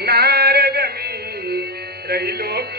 नारद में रही लोक